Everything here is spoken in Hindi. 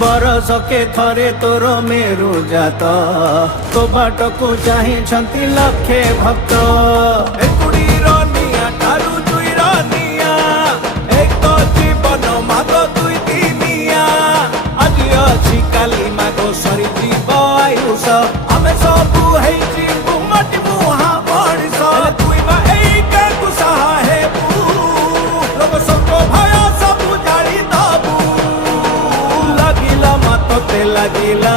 बरस के थरे तोर मेरु जात तो बाट को चाहि लक्षे भक्त एकुड़ीर निया ठारू दुईर निया एक तो जीवन माग दुई दिनिया आज अछि काली माग सरी जीव आयुष आमे सबु हेछि गुमटी मुहा बड़िस तुई बा एई के कुसाहा हेबु लोक सब भय सबु जाड़ी दबु लागिला मत ते लागिला